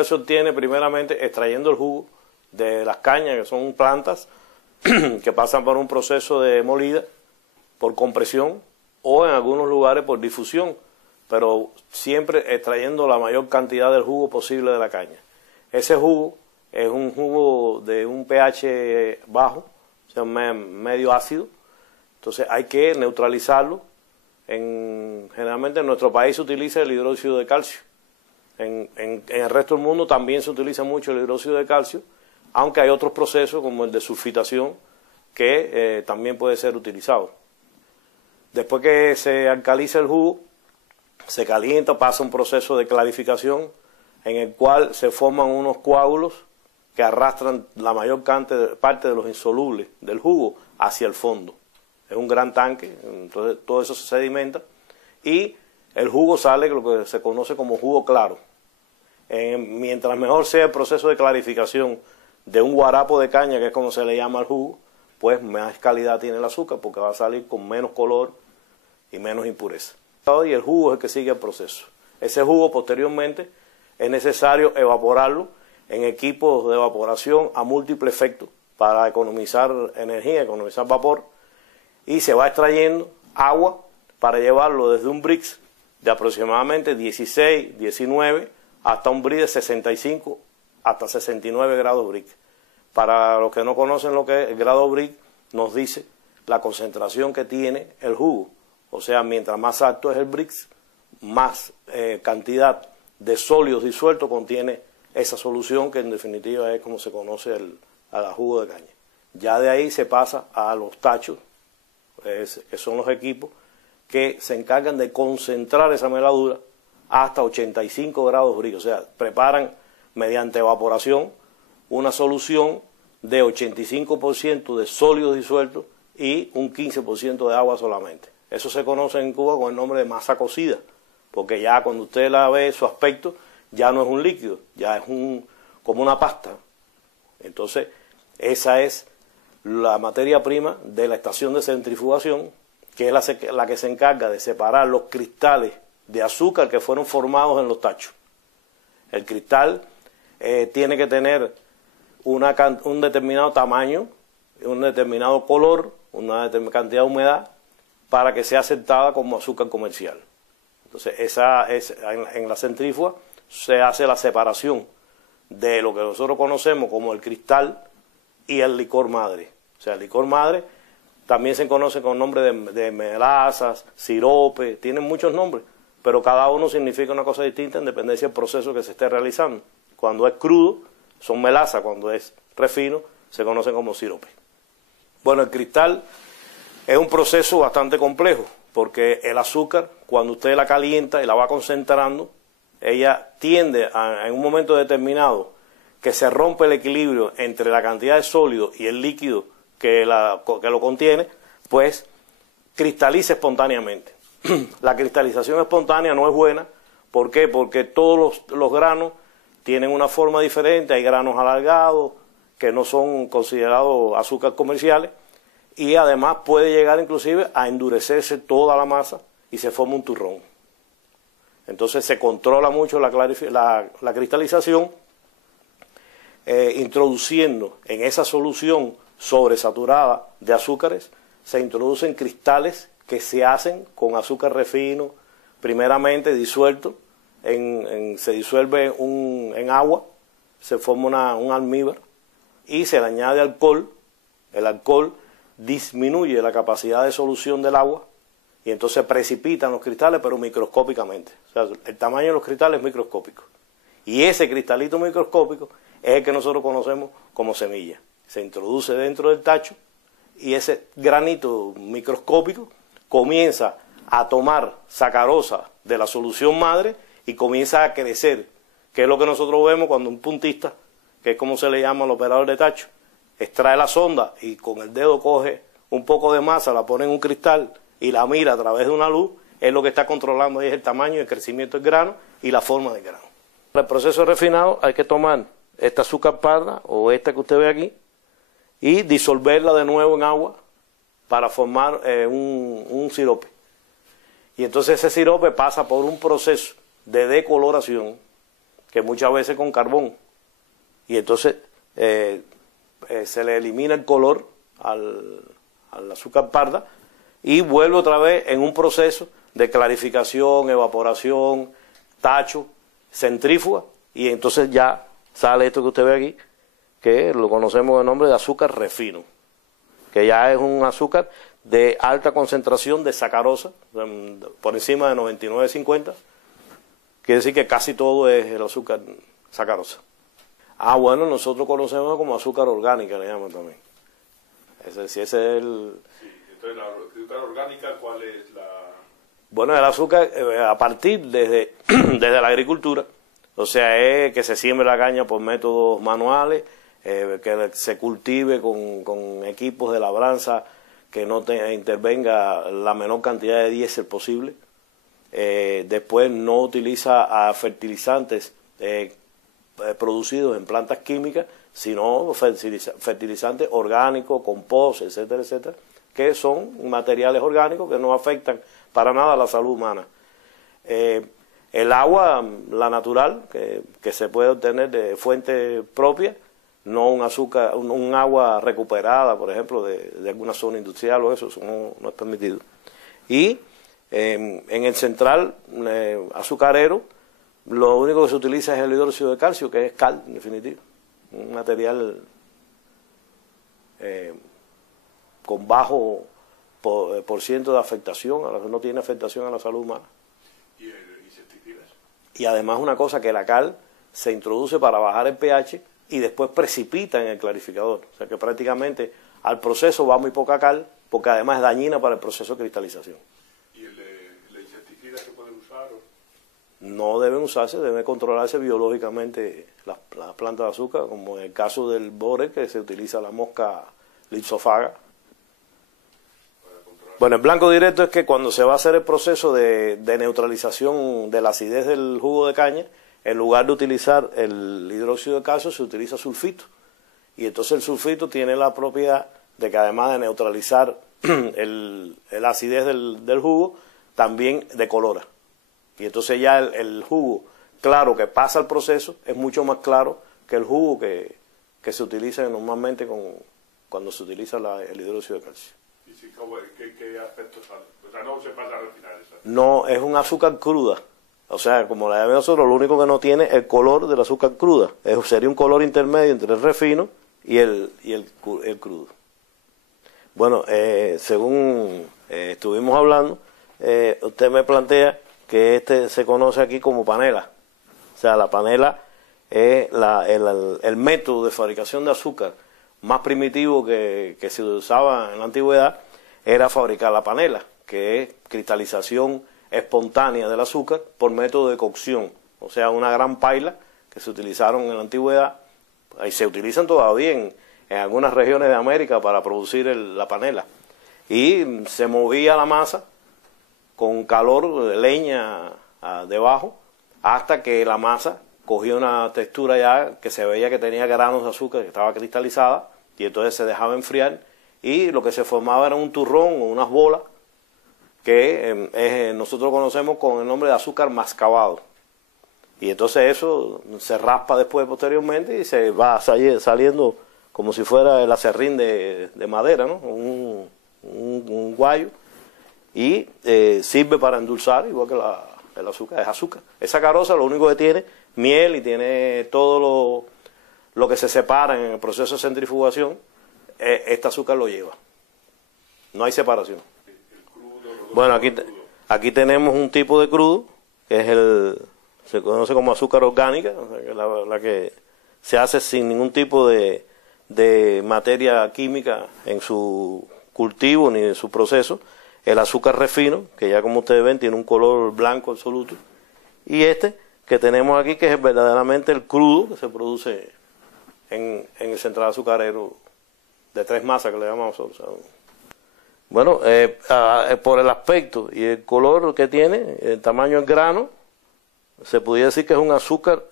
azúcar se obtiene primeramente extrayendo el jugo de las cañas, que son plantas que pasan por un proceso de molida, por compresión o en algunos lugares por difusión, pero siempre extrayendo la mayor cantidad del jugo posible de la caña. Ese jugo es un jugo de un pH bajo, o sea, medio ácido, entonces hay que neutralizarlo. Generalmente en nuestro país se utiliza el hidróxido de calcio. En el resto del mundo también se utiliza mucho el hidróxido de calcio, aunque hay otros procesos como el de sulfitación que también puede ser utilizado. Después que se alcaliza el jugo, se calienta, pasa un proceso de clarificación en el cual se forman unos coágulos que arrastran la mayor parte de los insolubles del jugo hacia el fondo. Es un gran tanque, entonces todo eso se sedimenta y el jugo sale lo que se conoce como jugo claro. Mientras mejor sea el proceso de clarificación de un guarapo de caña, que es como se le llama al jugo, pues más calidad tiene el azúcar porque va a salir con menos color y menos impureza. Y el jugo es el que sigue el proceso. Ese jugo posteriormente es necesario evaporarlo en equipos de evaporación a múltiple efecto para economizar energía, economizar vapor, y se va extrayendo agua para llevarlo desde un brix de aproximadamente 16, 19 hasta un brix de 65 hasta 69 grados brix. Para los que no conocen lo que es el grado brix, nos dice la concentración que tiene el jugo. O sea, mientras más alto es el brix, más cantidad de sólidos disueltos contiene esa solución, que en definitiva es como se conoce al jugo de caña. Ya de ahí se pasa a los tachos, que son los equipos que se encargan de concentrar esa meladura hasta 85 grados brix. O sea, preparan mediante evaporación una solución de 85% de sólidos disueltos y un 15% de agua solamente. Eso se conoce en Cuba con el nombre de masa cocida, porque ya cuando usted la ve, su aspecto ya no es un líquido, ya es como una pasta. Entonces, esa es la materia prima de la estación de centrifugación, que es la que se encarga de separar los cristales de azúcar que fueron formados en los tachos. El cristal tiene que tener un determinado tamaño, un determinado color, una determinada cantidad de humedad, para que sea aceptada como azúcar comercial. Entonces, en la centrífuga se hace la separación de lo que nosotros conocemos como el cristal y el licor madre. O sea, el licor madre también se conoce con nombre de melazas, sirope, tienen muchos nombres, pero cada uno significa una cosa distinta en dependencia del proceso que se esté realizando. Cuando es crudo, son melazas; cuando es refino, se conoce como sirope. Bueno, el cristal es un proceso bastante complejo, porque el azúcar, cuando usted la calienta y la va concentrando, ella tiende en un momento determinado que se rompe el equilibrio entre la cantidad de sólido y el líquido que lo contiene, pues cristaliza espontáneamente. La cristalización espontánea no es buena. ¿Por qué? Porque todos los granos tienen una forma diferente. Hay granos alargados que no son considerados azúcar comerciales, y además puede llegar inclusive a endurecerse toda la masa y se forma un turrón. Entonces se controla mucho la cristalización, introduciendo en esa solución sobresaturada de azúcares, se introducen cristales que se hacen con azúcar refino, primeramente disuelto, se disuelve en agua, se forma un almíbar y se le añade alcohol. El alcohol disminuye la capacidad de solución del agua y entonces precipitan los cristales, pero microscópicamente. O sea, el tamaño de los cristales es microscópico. Y ese cristalito microscópico es el que nosotros conocemos como semilla. Se introduce dentro del tacho y ese granito microscópico comienza a tomar sacarosa de la solución madre y comienza a crecer, que es lo que nosotros vemos cuando un puntista, que es como se le llama al operador de tacho, extrae la sonda y con el dedo coge un poco de masa, la pone en un cristal y la mira a través de una luz. Es lo que está controlando ahí, es el tamaño y el crecimiento del grano y la forma del grano. Para el proceso de refinado hay que tomar esta azúcar parda o esta que usted ve aquí y disolverla de nuevo en agua para formar un sirope. Y entonces ese sirope pasa por un proceso de decoloración que muchas veces con carbón. Y entonces se le elimina el color al azúcar parda y vuelve otra vez en un proceso de clarificación, evaporación, tacho, centrífuga, y entonces ya sale esto que usted ve aquí, que lo conocemos con el nombre de azúcar refino, que ya es un azúcar de alta concentración de sacarosa, por encima de 99,50, quiere decir que casi todo es el azúcar sacarosa. Ah, bueno, nosotros conocemos como azúcar orgánica, le llaman también. Ese es el... Sí, entonces la azúcar orgánica, ¿cuál es la...? Bueno, el azúcar a partir desde la agricultura, o sea, es que se siembre la caña por métodos manuales, que se cultive con equipos de labranza, que no intervenga la menor cantidad de diésel posible. Después no utiliza fertilizantes producidos en plantas químicas, sino fertilizantes orgánicos, compost, etcétera, etcétera, que son materiales orgánicos que no afectan para nada a la salud humana. El agua, la natural, que se puede obtener de fuente propia, no un azúcar, un agua recuperada, por ejemplo, de alguna zona industrial o eso no es permitido. Y en el central azucarero, lo único que se utiliza es el hidróxido de calcio, que es cal, en definitiva, un material con bajo por ciento de afectación, no tiene afectación a la salud humana. ¿Y insecticidas? Y además una cosa, que la cal se introduce para bajar el pH y después precipita en el clarificador. O sea que prácticamente al proceso va muy poca cal, porque además es dañina para el proceso de cristalización. ¿Y el insecticida se puede usar? No deben usarse, debe controlarse biológicamente las plantas de azúcar, como en el caso del bore, que se utiliza la mosca lipsofaga. Bueno, el blanco directo es que cuando se va a hacer el proceso de neutralización de la acidez del jugo de caña, en lugar de utilizar el hidróxido de calcio, se utiliza sulfito. Y entonces el sulfito tiene la propiedad de que además de neutralizar la acidez del jugo, también decolora. Y entonces ya el jugo claro que pasa el proceso es mucho más claro que el jugo que se utiliza normalmente cuando se utiliza el hidróxido de calcio. ¿Y si, qué aspectos sale? O sea, no se pasa a refinar esa. No, es un azúcar cruda. O sea, como la de nosotros, lo único que no tiene es el color del azúcar cruda. Sería un color intermedio entre el refino y el crudo. Bueno, según estuvimos hablando, usted me plantea que este se conoce aquí como panela. O sea, la panela es el método de fabricación de azúcar más primitivo que se usaba en la antigüedad, era fabricar la panela, que es cristalización espontánea del azúcar por método de cocción. O sea, una gran paila que se utilizaron en la antigüedad, y se utilizan todavía en algunas regiones de América para producir la panela. Y se movía la masa con calor de leña debajo, hasta que la masa cogía una textura ya que se veía que tenía granos de azúcar, que estaba cristalizada, y entonces se dejaba enfriar, y lo que se formaba era un turrón o unas bolas, que nosotros conocemos con el nombre de azúcar mascabado. Y entonces eso se raspa después posteriormente y se va saliendo como si fuera el acerrín de madera, ¿no? Un guayo, y sirve para endulzar, igual que el azúcar, es azúcar. Es sacarosa, lo único que tiene miel y tiene todo lo que se separa en el proceso de centrifugación, este azúcar lo lleva. No hay separación. Bueno, aquí tenemos un tipo de crudo, que es se conoce como azúcar orgánica, o sea, que la que se hace sin ningún tipo de materia química en su cultivo ni en su proceso. El azúcar refino, que ya como ustedes ven tiene un color blanco absoluto, y este que tenemos aquí, que es verdaderamente el crudo que se produce en el central azucarero de tres masas, que le llamamos nosotros. Bueno, por el aspecto y el color que tiene, el tamaño del grano, se podría decir que es un azúcar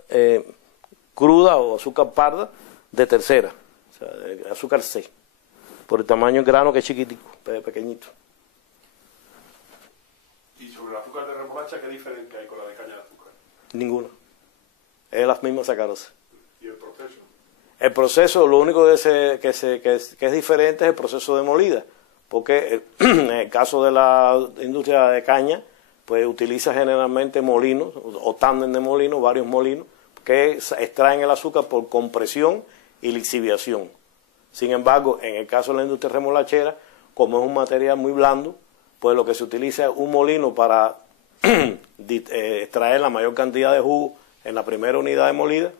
cruda o azúcar parda de tercera, o sea, azúcar C, por el tamaño del grano, que es chiquitico, pequeñito. ¿Y sobre el azúcar de remolacha qué diferencia hay con la de caña de azúcar? Ninguna. es la misma sacarosa. ¿Y el proceso? El proceso, lo único que es diferente es el proceso de molida, porque en el caso de la industria de caña, pues utiliza generalmente molinos o tándem de molinos, varios molinos, que extraen el azúcar por compresión y lixiviación. Sin embargo, en el caso de la industria remolachera, como es un material muy blando, pues lo que se utiliza es un molino para extraer la mayor cantidad de jugo en la primera unidad de molida,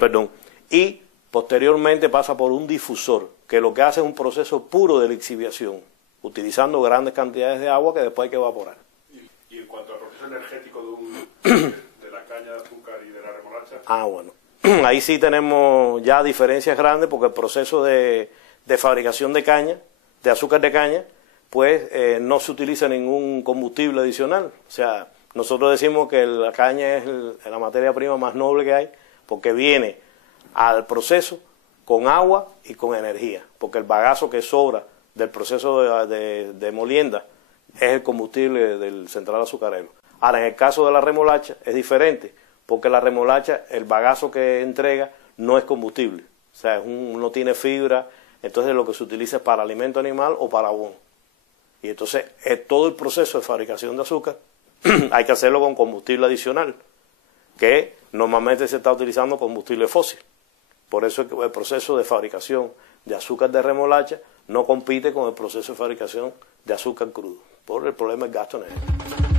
perdón, y posteriormente pasa por un difusor, que lo que hace es un proceso puro de lixiviación, utilizando grandes cantidades de agua que después hay que evaporar. ¿Y en cuanto al proceso energético de la caña de azúcar y de la remolacha? Bueno, ahí sí tenemos ya diferencias grandes, porque el proceso de fabricación de caña, de azúcar de caña, pues no se utiliza ningún combustible adicional. O sea, nosotros decimos que la caña es la materia prima más noble que hay, porque viene al proceso con agua y con energía, porque el bagazo que sobra del proceso de molienda es el combustible del central azucarero. Ahora, en el caso de la remolacha es diferente, porque la remolacha, el bagazo que entrega no es combustible, o sea, no tiene fibra, entonces lo que se utiliza es para alimento animal o para abono. Y entonces todo el proceso de fabricación de azúcar hay que hacerlo con combustible adicional, que normalmente se está utilizando combustible fósil. Por eso es que el proceso de fabricación de azúcar de remolacha no compite con el proceso de fabricación de azúcar crudo, por el problema del gasto energético.